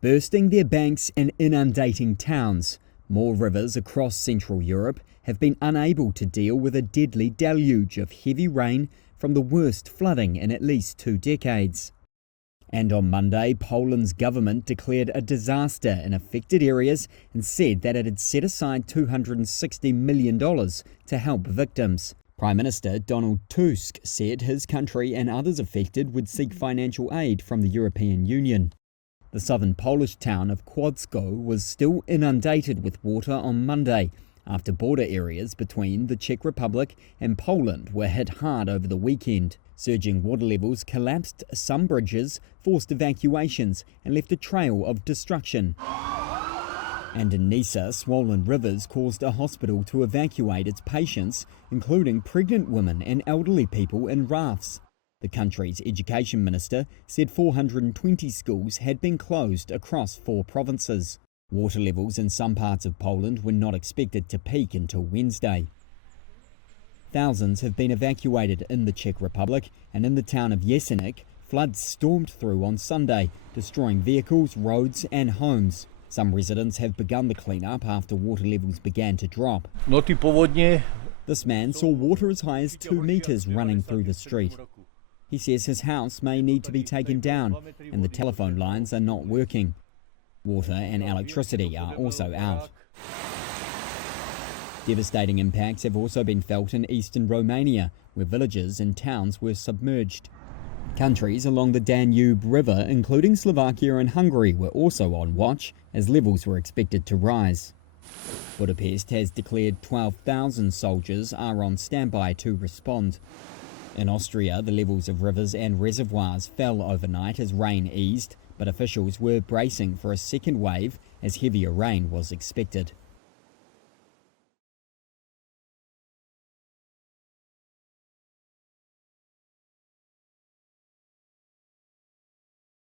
Bursting their banks and inundating towns, more rivers across Central Europe have been unable to deal with a deadly deluge of heavy rain from the worst flooding in at least 2 decades. And on Monday, Poland's government declared a disaster in affected areas and said that it had set aside $260 million to help victims. Prime Minister Donald Tusk said his country and others affected would seek financial aid from the European Union. The southern Polish town of Kłodzko was still inundated with water on Monday, after border areas between the Czech Republic and Poland were hit hard over the weekend. Surging water levels collapsed some bridges, forced evacuations, and left a trail of destruction. And in Nysa, swollen rivers caused a hospital to evacuate its patients, including pregnant women and elderly people in rafts. The country's education minister said 420 schools had been closed across 4 provinces. Water levels in some parts of Poland were not expected to peak until Wednesday. Thousands have been evacuated in the Czech Republic, and in the town of Jeseník, floods stormed through on Sunday, destroying vehicles, roads and homes. Some residents have begun the clean-up after water levels began to drop. This man saw water as high as 2 meters running through the street. He says his house may need to be taken down and the telephone lines are not working. Water and electricity are also out. Devastating impacts have also been felt in eastern Romania, where villages and towns were submerged. Countries along the Danube River, including Slovakia and Hungary, were also on watch as levels were expected to rise. Budapest has declared 12,000 soldiers are on standby to respond. In Austria, the levels of rivers and reservoirs fell overnight as rain eased, but officials were bracing for a second wave as heavier rain was expected.